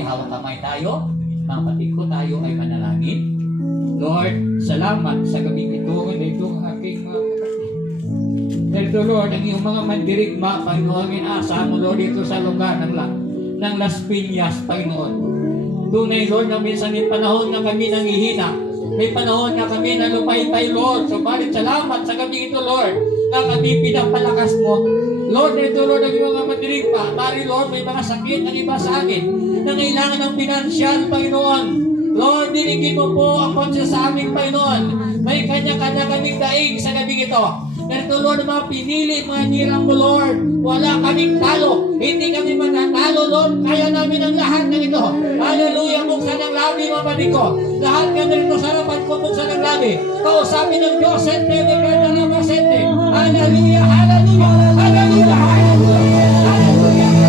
may hawak kamay tayo. Mga kapatid ko, tayo ay manalangin. Lord, salamat sa gabing ito na itong aking mga kapatid. Dahil Lord, ang iyong mga mandirigma, Panginoon, inaasahan mo, Lord, dito sa lugar ng Las Piñas, Panginoon. Tunay, Lord, na minsan may panahon na kami nangihina. May panahon na kami na lumaytay, Lord. So, balit salamat sa gabi ito, Lord, na kami pinapalakas mo. Lord, ito, Lord, ang mga mandirigma. Mari, Lord, may mga sakit ang iba sa akin na kailangan ng pinansyal, Panginoon. Lord, dinigin mo po ang konsya sa aming Panginoon. May kanya-kanya kaming daig sa gabi ito. Ganito, Lord, mga pinili, mga hirang mo, Lord. Wala kaming talo. Hindi kami mananalo, Lord. Kaya namin ang lahat ng ito. Hallelujah, buksan ang labi, mga pati ko. Lahat ka na rito sa harapan ko, buksan ang labi. Kausapin ng Diyos, sente, may kanya naman, sente. Hallelujah, hallelujah, hallelujah, hallelujah, hallelujah.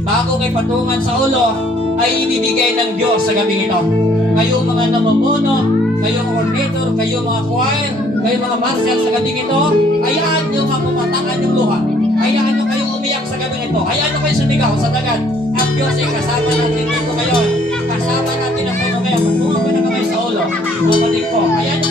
Bago kay patungan sa ulo ay ibibigay ng Diyos sa gabi ito. Kayo mga namumuno, kayo mga coordinator, kayo mga choir, kayo mga marshal sa gabi ito, hayaan nyo nga pumatakan yung luha. Hayaan nyo kayo umiyak sa gabi ito. Hayaan nyo kayo sumigaw sa dagat. Ang Diyos ay kasama natin dito ngayon. Kasama natin ang kayo ngayon. Patungan ko na kamay sa ulo. Kapatid ko, hayaan nyo